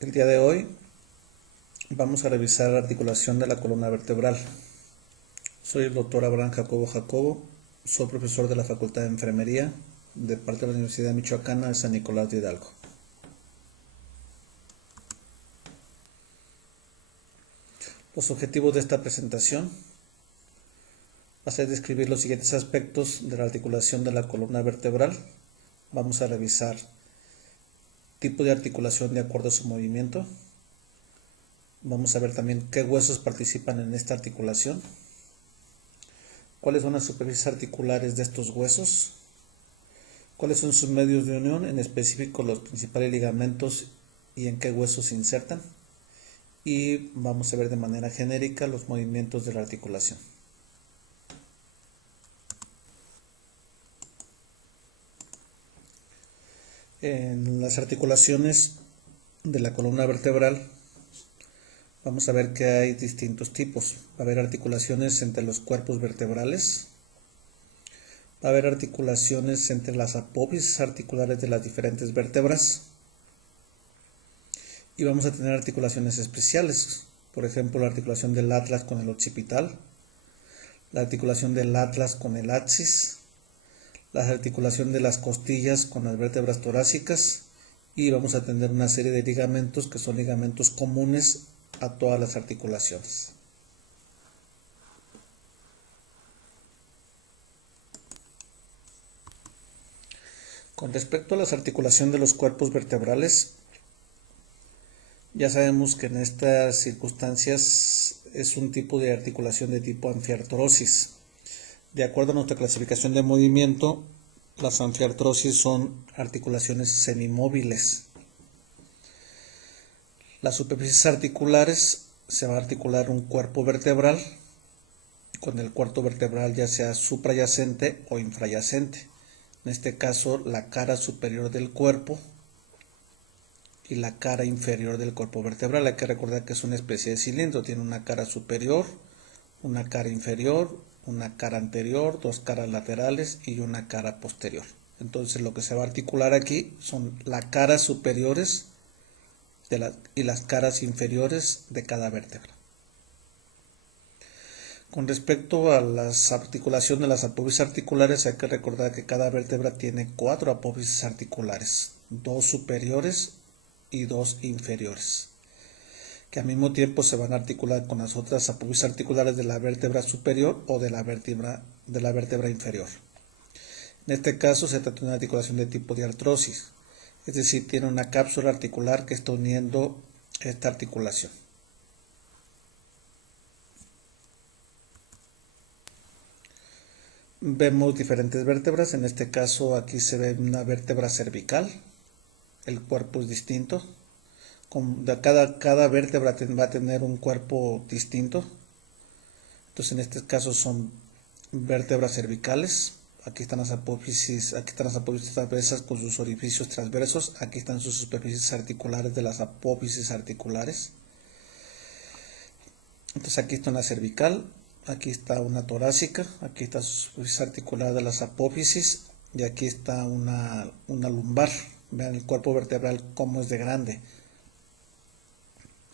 El día de hoy vamos a revisar la articulación de la columna vertebral. Soy el doctor Abraham Jacobo Jacobo, soy profesor de la Facultad de Enfermería de parte de la Universidad Michoacana de San Nicolás de Hidalgo. Los objetivos de esta presentación va a ser describir los siguientes aspectos de la articulación de la columna vertebral. Vamos a revisar tipo de articulación de acuerdo a su movimiento. Vamos a ver también qué huesos participan en esta articulación, cuáles son las superficies articulares de estos huesos, cuáles son sus medios de unión, en específico los principales ligamentos y en qué huesos se insertan, y vamos a ver de manera genérica los movimientos de la articulación. En las articulaciones de la columna vertebral vamos a ver que hay distintos tipos. Va a haber articulaciones entre los cuerpos vertebrales, va a haber articulaciones entre las apófisis articulares de las diferentes vértebras y vamos a tener articulaciones especiales, por ejemplo la articulación del atlas con el occipital, la articulación del atlas con el axis, la articulación de las costillas con las vértebras torácicas, y vamos a tener una serie de ligamentos que son ligamentos comunes a todas las articulaciones. Con respecto a las articulaciones de los cuerpos vertebrales, ya sabemos que en estas circunstancias es un tipo de articulación de tipo anfiartrosis. De acuerdo a nuestra clasificación de movimiento, las anfiartrosis son articulaciones semimóviles. Las superficies articulares, se va a articular un cuerpo vertebral con el cuerpo vertebral ya sea suprayacente o infrayacente. En este caso, la cara superior del cuerpo y la cara inferior del cuerpo vertebral. Hay que recordar que es una especie de cilindro, tiene una cara superior, una cara inferior, una cara anterior, dos caras laterales y una cara posterior. Entonces lo que se va a articular aquí son las caras superiores y las caras inferiores de cada vértebra. Con respecto a las articulaciones de las apófisis articulares, hay que recordar que cada vértebra tiene 4 apófisis articulares, 2 superiores y 2 inferiores, que al mismo tiempo se van a articular con las otras apófisis articulares de la vértebra superior o de la vértebra inferior. En este caso se trata de una articulación de tipo de artrosis, es decir, tiene una cápsula articular que está uniendo esta articulación. Vemos diferentes vértebras, en este caso aquí se ve una vértebra cervical, el cuerpo es distinto, cada vértebra va a tener un cuerpo distinto. Entonces en este caso son vértebras cervicales, aquí están las apófisis transversas con sus orificios transversos, aquí están sus superficies articulares de las apófisis articulares. Entonces aquí está una cervical, aquí está una torácica, aquí está su superficie articular de las apófisis y aquí está una lumbar. Vean el cuerpo vertebral cómo es de grande.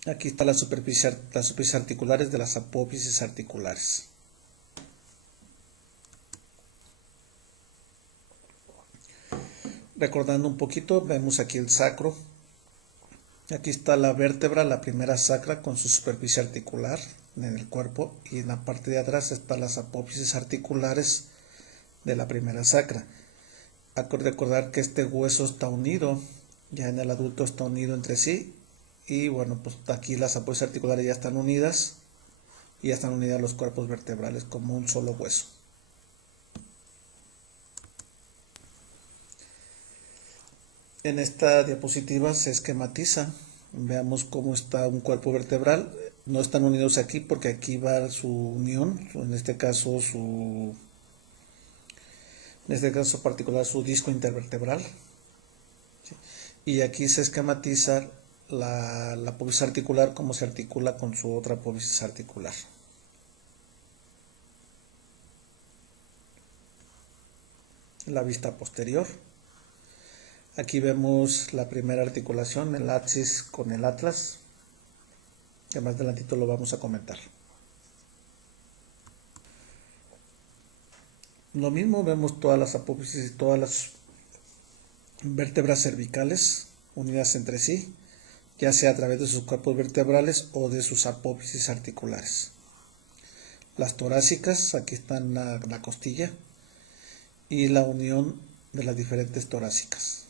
Aquí está las superficies articulares de las apófisis articulares. Recordando un poquito, vemos aquí el sacro. Aquí está la vértebra, la primera sacra con su superficie articular en el cuerpo, y en la parte de atrás están las apófisis articulares de la primera sacra. Hay que recordar que este hueso está unido, ya en el adulto está unido entre sí, y bueno, pues aquí las apófisis articulares ya están unidas y ya están unidas los cuerpos vertebrales como un solo hueso. En esta diapositiva se esquematiza. Veamos cómo está un cuerpo vertebral. No están unidos aquí porque aquí va su unión, en este caso particular su disco intervertebral. Y aquí se esquematiza la apófisis articular, cómo se articula con su otra apófisis articular. La vista posterior. Aquí vemos la primera articulación, el axis con el atlas, que más adelantito lo vamos a comentar. Lo mismo, vemos todas las apófisis y todas las vértebras cervicales unidas entre sí, ya sea a través de sus cuerpos vertebrales o de sus apófisis articulares. Las torácicas, aquí están la costilla y la unión de las diferentes torácicas.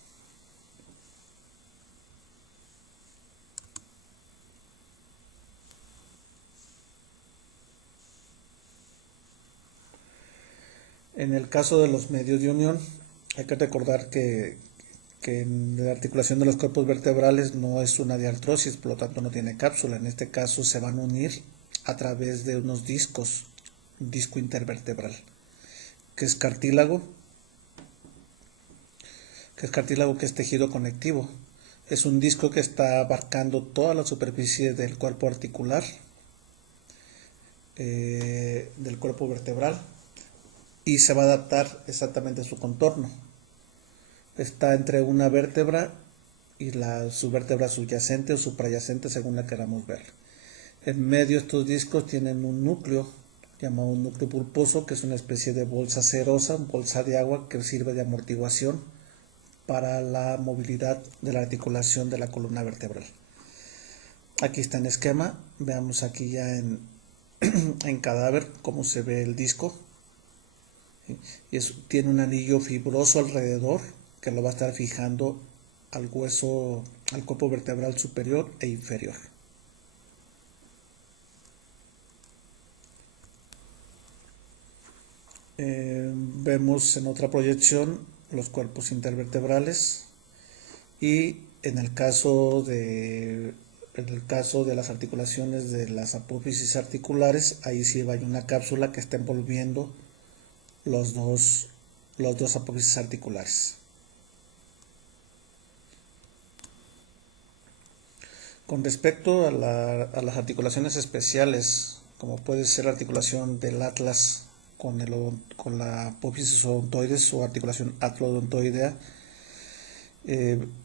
En el caso de los medios de unión, hay que recordar que en la articulación de los cuerpos vertebrales no es una diartrosis, por lo tanto no tiene cápsula. En este caso se van a unir a través de unos discos, un disco intervertebral, que es cartílago, que es tejido conectivo. Es un disco que está abarcando toda la superficie del cuerpo articular, del cuerpo vertebral, y se va a adaptar exactamente a su contorno. Está entre una vértebra y su vértebra subyacente o suprayacente, según la queramos ver. En medio estos discos tienen un núcleo llamado un núcleo pulposo, que es una especie de bolsa cerosa, bolsa de agua que sirve de amortiguación para la movilidad de la articulación de la columna vertebral. Aquí está en esquema, veamos aquí ya en cadáver cómo se ve el disco. Tiene un anillo fibroso alrededor que lo va a estar fijando al hueso, al cuerpo vertebral superior e inferior. Vemos en otra proyección los cuerpos intervertebrales y en el caso de las articulaciones de las apófisis articulares, ahí sí hay una cápsula que está envolviendo los dos apófisis articulares. Con respecto a las articulaciones especiales, como puede ser la articulación del atlas con la apófisis odontoides o articulación atlo-odontoidea,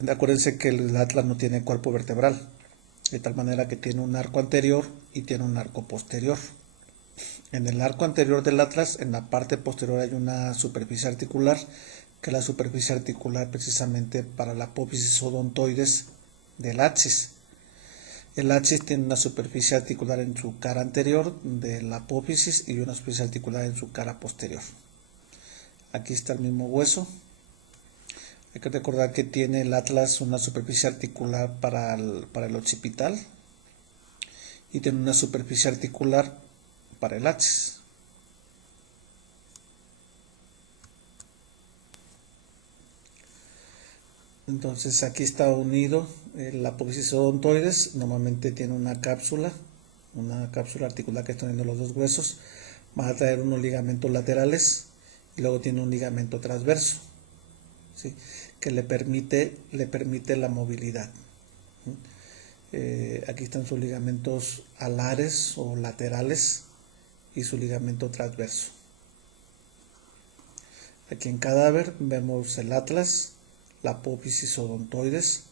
acuérdense que el atlas no tiene cuerpo vertebral, de tal manera que tiene un arco anterior y tiene un arco posterior. En el arco anterior del atlas, en la parte posterior, hay una superficie articular, que es la superficie articular precisamente para la apófisis odontoides del axis. El axis tiene una superficie articular en su cara anterior de la apófisis y una superficie articular en su cara posterior. Aquí está el mismo hueso. Hay que recordar que tiene el atlas una superficie articular para el occipital y tiene una superficie articular para el axis. Entonces aquí está unido el apófisis odontoides, normalmente tiene una cápsula articular que está uniendo los dos huesos, va a traer unos ligamentos laterales y luego tiene un ligamento transverso, ¿sí?, que le permite la movilidad. Aquí están sus ligamentos alares o laterales y su ligamento transverso. Aquí en cadáver vemos el atlas, la apófisis odontoides,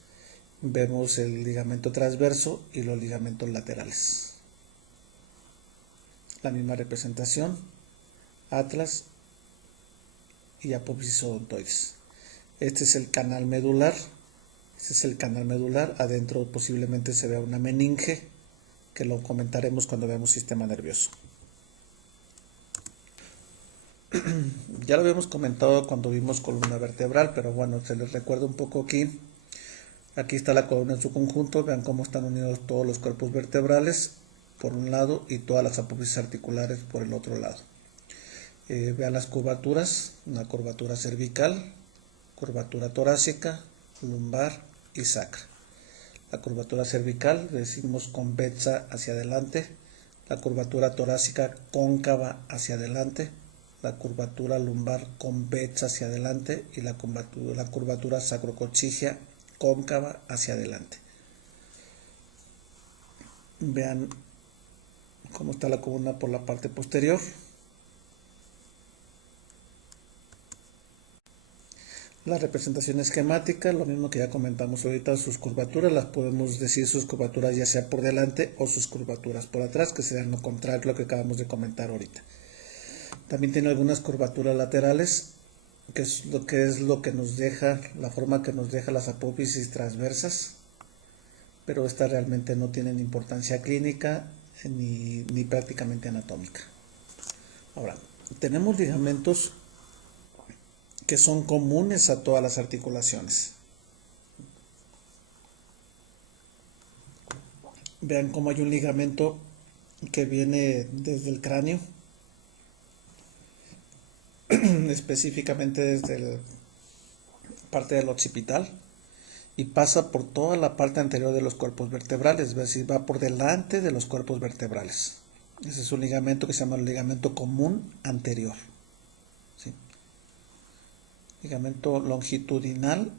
vemos el ligamento transverso y los ligamentos laterales. La misma representación, atlas y apófisis odontoides. Este es el canal medular. Adentro posiblemente se vea una meninge, que lo comentaremos cuando veamos sistema nervioso. Ya lo habíamos comentado cuando vimos columna vertebral, pero bueno, se les recuerda un poco aquí. Aquí está la columna en su conjunto, vean cómo están unidos todos los cuerpos vertebrales por un lado y todas las apófisis articulares por el otro lado. Vean las curvaturas, una curvatura cervical, curvatura torácica, lumbar y sacra. La curvatura cervical decimos convexa hacia adelante, la curvatura torácica cóncava hacia adelante, la curvatura lumbar convexa hacia adelante y la curvatura sacrocochigia cóncava hacia adelante. Vean cómo está la columna por la parte posterior. La representación esquemática, lo mismo que ya comentamos ahorita, sus curvaturas, las podemos decir sus curvaturas ya sea por delante o sus curvaturas por atrás, que serían lo contrario a lo que acabamos de comentar ahorita. También tiene algunas curvaturas laterales, que es lo que nos deja, la forma que nos deja las apófisis transversas, pero estas realmente no tienen importancia clínica ni prácticamente anatómica. Ahora, tenemos ligamentos que son comunes a todas las articulaciones. Vean cómo hay un ligamento que viene desde el cráneo, específicamente desde la parte del occipital, y pasa por toda la parte anterior de los cuerpos vertebrales, es decir, va por delante de los cuerpos vertebrales. Ese es un ligamento que se llama el ligamento común anterior. ¿Sí? Ligamento longitudinal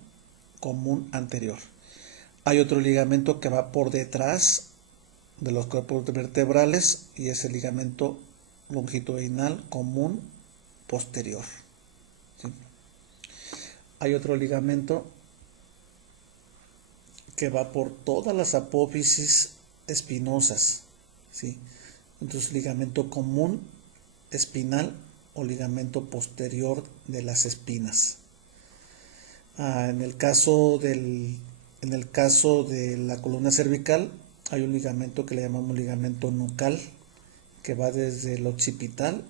común anterior. Hay otro ligamento que va por detrás de los cuerpos vertebrales y es el ligamento longitudinal común posterior. ¿Sí? Hay otro ligamento que va por todas las apófisis espinosas. ¿Sí? Entonces, ligamento común espinal o ligamento posterior de las espinas. En el caso de la columna cervical, hay un ligamento que le llamamos ligamento nucal, que va desde el occipital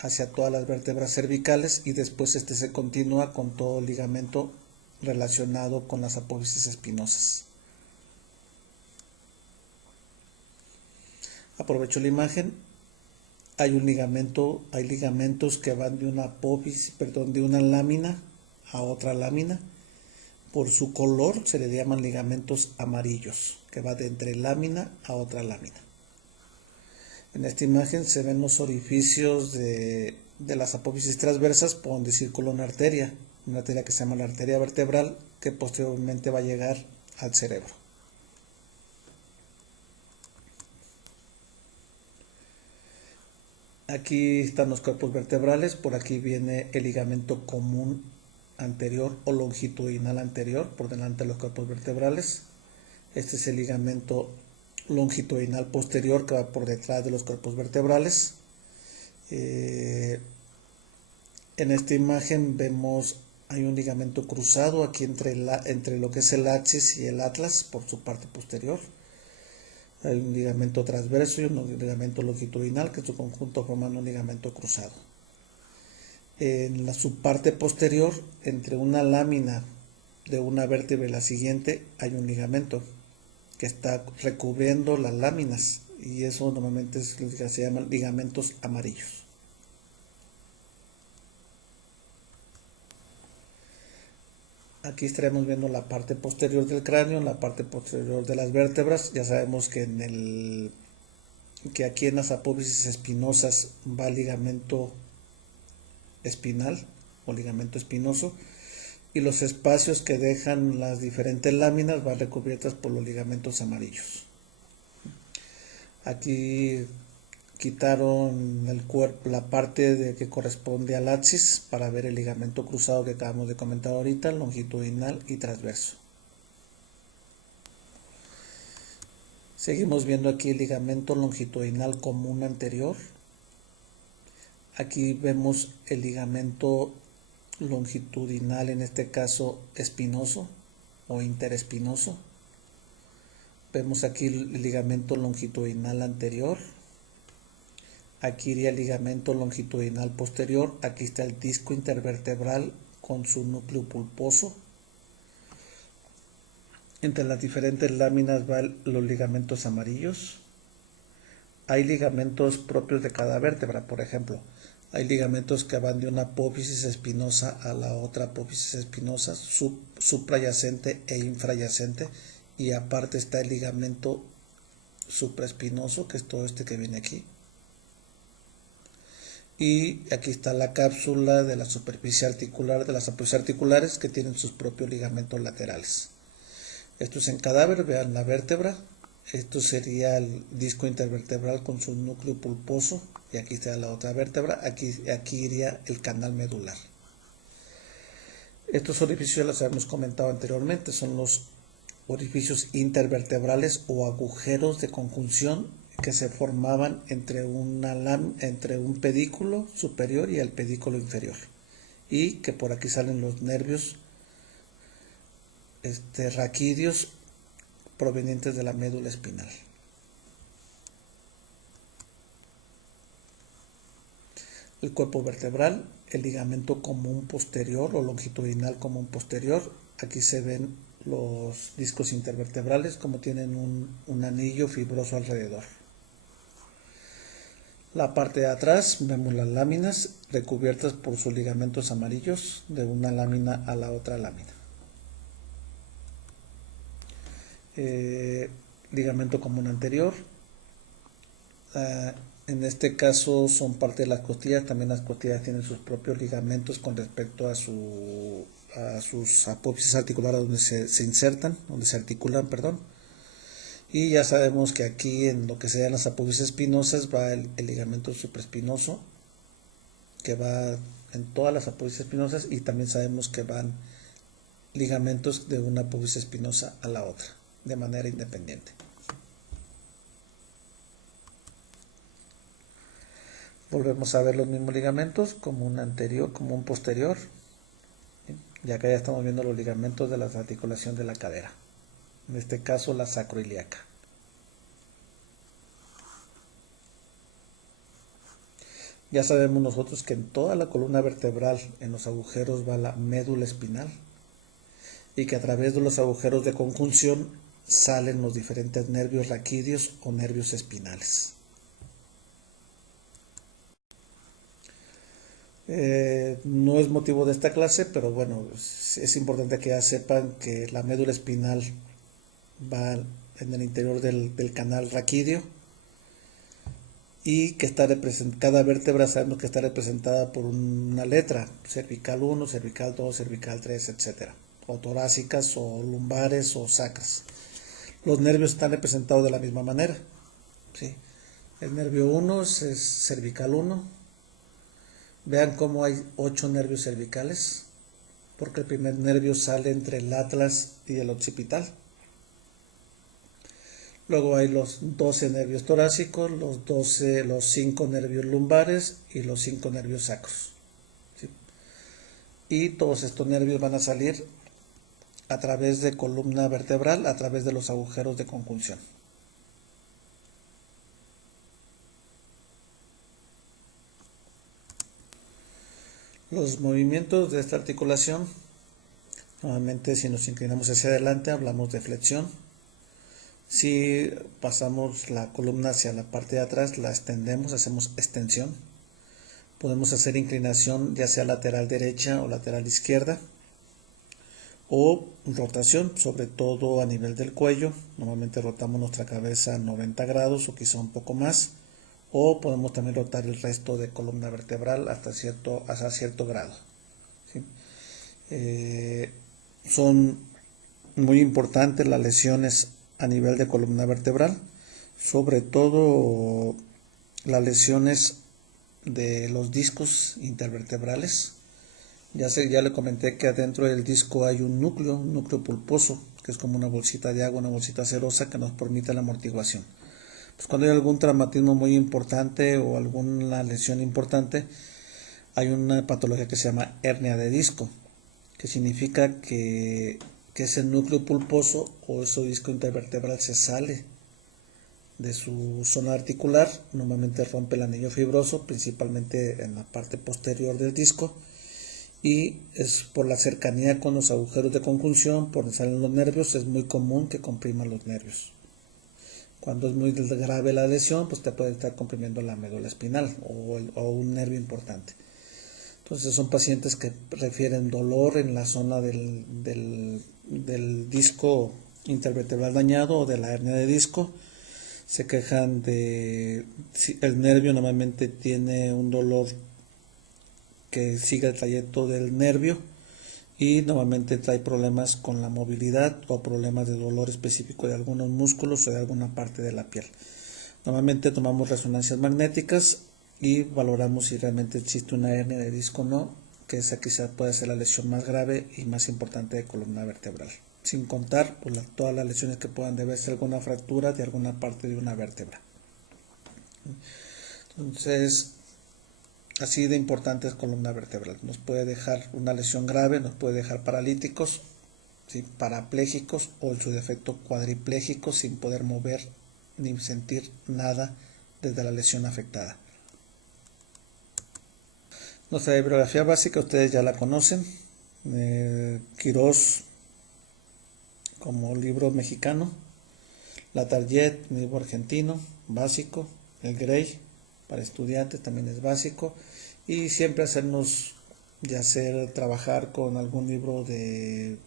hacia todas las vértebras cervicales y después este se continúa con todo el ligamento relacionado con las apófisis espinosas. Aprovecho la imagen. Hay ligamentos que van de una apófisis, de una lámina a otra lámina. Por su color se le llaman ligamentos amarillos, que va de entre lámina a otra lámina. En esta imagen se ven los orificios de las apófisis transversas por donde circula una arteria que se llama la arteria vertebral, que posteriormente va a llegar al cerebro. Aquí están los cuerpos vertebrales, por aquí viene el ligamento común anterior o longitudinal anterior, por delante de los cuerpos vertebrales. Este es el ligamento longitudinal posterior que va por detrás de los cuerpos vertebrales. En esta imagen vemos, hay un ligamento cruzado aquí entre lo que es el axis y el atlas por su parte posterior. Hay un ligamento transverso y un ligamento longitudinal que en su conjunto forman un ligamento cruzado. En su parte posterior, entre una lámina de una vértebra y la siguiente, hay un ligamento que está recubriendo las láminas y eso normalmente es lo que se llaman ligamentos amarillos. Aquí estaremos viendo la parte posterior del cráneo, la parte posterior de las vértebras. Ya sabemos que aquí en las apófisis espinosas va el ligamento espinal o ligamento espinoso y los espacios que dejan las diferentes láminas van recubiertas por los ligamentos amarillos. Aquí quitaron el cuerpo, la parte que corresponde al axis para ver el ligamento cruzado que acabamos de comentar ahorita, longitudinal y transverso. Seguimos viendo aquí el ligamento longitudinal común anterior. Aquí vemos el ligamento longitudinal, en este caso espinoso o interespinoso. Vemos aquí el ligamento longitudinal anterior. Aquí iría el ligamento longitudinal posterior. Aquí está el disco intervertebral con su núcleo pulposo. Entre las diferentes láminas van los ligamentos amarillos. Hay ligamentos propios de cada vértebra, por ejemplo. Hay ligamentos que van de una apófisis espinosa a la otra apófisis espinosa, suprayacente e infrayacente. Y aparte está el ligamento supraespinoso, que es todo este que viene aquí. Y aquí está la cápsula de la superficie articular, de las apófisis articulares, que tienen sus propios ligamentos laterales. Esto es en cadáver, vean la vértebra. Esto sería el disco intervertebral con su núcleo pulposo. Y aquí está la otra vértebra. Aquí iría el canal medular. Estos orificios ya los habíamos comentado anteriormente, son los orificios intervertebrales o agujeros de conjunción que se formaban entre un pedículo superior y el pedículo inferior, y que por aquí salen los nervios raquídeos provenientes de la médula espinal. El cuerpo vertebral, el ligamento común posterior o longitudinal común posterior. Aquí se ven los discos intervertebrales como tienen un anillo fibroso alrededor. La parte de atrás vemos las láminas recubiertas por sus ligamentos amarillos de una lámina a la otra lámina. Ligamento común anterior. En este caso son parte de las costillas. También las costillas tienen sus propios ligamentos con respecto a sus apófisis articulares donde se insertan, donde se articulan, perdón. Y ya sabemos que aquí en lo que sean las apófisis espinosas va el ligamento supraespinoso, que va en todas las apófisis espinosas, y también sabemos que van ligamentos de una apófisis espinosa a la otra, de manera independiente. Volvemos a ver los mismos ligamentos, como un anterior, como un posterior. Y acá ya estamos viendo los ligamentos de la articulación de la cadera. En este caso la sacroiliaca. Ya sabemos nosotros que en toda la columna vertebral, en los agujeros, va la médula espinal, y que a través de los agujeros de conjunción salen los diferentes nervios raquídeos o nervios espinales. No es motivo de esta clase, pero bueno, es importante que ya sepan que la médula espinal va en el interior del canal raquídeo, y que cada vértebra sabemos que está representada por una letra: cervical 1, cervical 2, cervical 3, etc. O torácicas, o lumbares, o sacras. Los nervios están representados de la misma manera, ¿sí? El nervio 1 es cervical 1. Vean cómo hay 8 nervios cervicales, porque el primer nervio sale entre el atlas y el occipital. Luego hay los 12 nervios torácicos, los 5 nervios lumbares y los 5 nervios sacros, ¿sí? Y todos estos nervios van a salir a través de columna vertebral, a través de los agujeros de conjunción. Los movimientos de esta articulación, nuevamente, si nos inclinamos hacia adelante, hablamos de flexión. Si pasamos la columna hacia la parte de atrás, la extendemos, hacemos extensión. Podemos hacer inclinación, ya sea lateral derecha o lateral izquierda, o rotación, sobre todo a nivel del cuello. Normalmente rotamos nuestra cabeza a 90 grados o quizá un poco más, o podemos también rotar el resto de columna vertebral hasta cierto grado, ¿sí? Son muy importantes las lesiones a nivel de columna vertebral, sobre todo las lesiones de los discos intervertebrales. Ya le comenté que adentro del disco hay un núcleo pulposo, que es como una bolsita de agua, una bolsita cerosa que nos permite la amortiguación. Pues cuando hay algún traumatismo muy importante o alguna lesión importante, hay una patología que se llama hernia de disco, que significa que ese núcleo pulposo o ese disco intervertebral se sale de su zona articular. Normalmente rompe el anillo fibroso, principalmente en la parte posterior del disco, y es por la cercanía con los agujeros de conjunción, por donde salen los nervios, es muy común que compriman los nervios. Cuando es muy grave la lesión, pues te puede estar comprimiendo la médula espinal o un nervio importante. Entonces son pacientes que refieren dolor en la zona del disco intervertebral dañado o de la hernia de disco. Se quejan el nervio normalmente tiene un dolor que sigue el trayecto del nervio, y normalmente trae problemas con la movilidad o problemas de dolor específico de algunos músculos o de alguna parte de la piel. Normalmente tomamos resonancias magnéticas y valoramos si realmente existe una hernia de disco o no, que esa quizás puede ser la lesión más grave y más importante de columna vertebral, sin contar pues, todas las lesiones que puedan deberse a alguna fractura de alguna parte de una vértebra. Entonces, así de importante es columna vertebral. Nos puede dejar una lesión grave, nos puede dejar paralíticos, ¿sí? Parapléjicos o en su defecto cuadriplégicos sin poder mover ni sentir nada desde la lesión afectada. Nuestra bibliografía básica ustedes ya la conocen. Quirós como libro mexicano, La Target, libro argentino, básico, el Gray para estudiantes también es básico, y siempre trabajar con algún libro de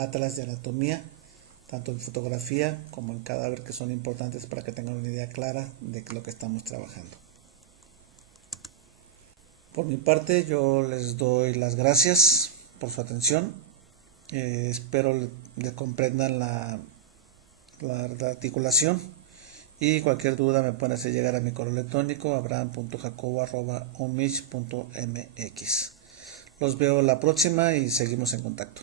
atlas de anatomía, tanto en fotografía como en cadáver, que son importantes para que tengan una idea clara de lo que estamos trabajando. Por mi parte, yo les doy las gracias por su atención. Espero que comprendan la articulación, y cualquier duda me pueden hacer llegar a mi correo electrónico abraham.jacobo@omich.mx. Los veo la próxima y seguimos en contacto.